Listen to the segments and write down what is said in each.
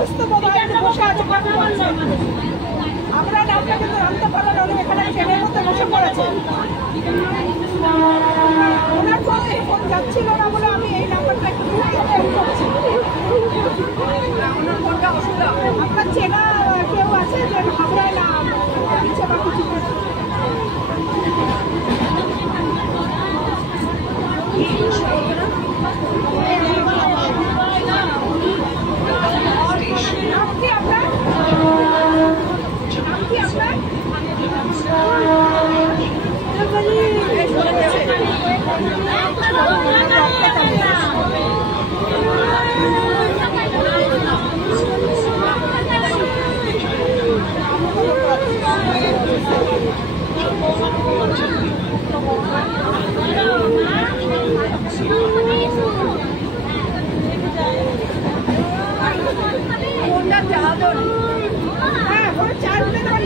অসুস্থ বোধ হয় বসে আছে, আমরা নামটা কিন্তু নামতে পারলাম না, এখানে ট্রেনের মধ্যে বসে পড়েছে। ওনার ফোন যাচ্ছিল না বলে আমি এই নাম্বারটা একটু ফোন করছি। আপনার চেনা কেউ আছে যে ঘাবড়ায় না দিচ্ছে বা কিছু করে?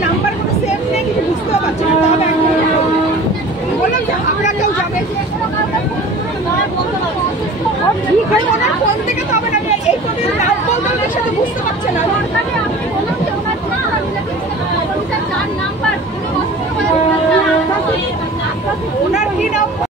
নাম্বারগুলো সেভ নেই, কিছু বুঝতেও পারছি না। তবে বললাম যে আমরা কেউ যাবে ঠিক হয় ওনার ফোন থেকে, তবে না এই ফোনের নাম বলতে ওদের সাথে বুঝতে পারছে না। ওনার কি নাম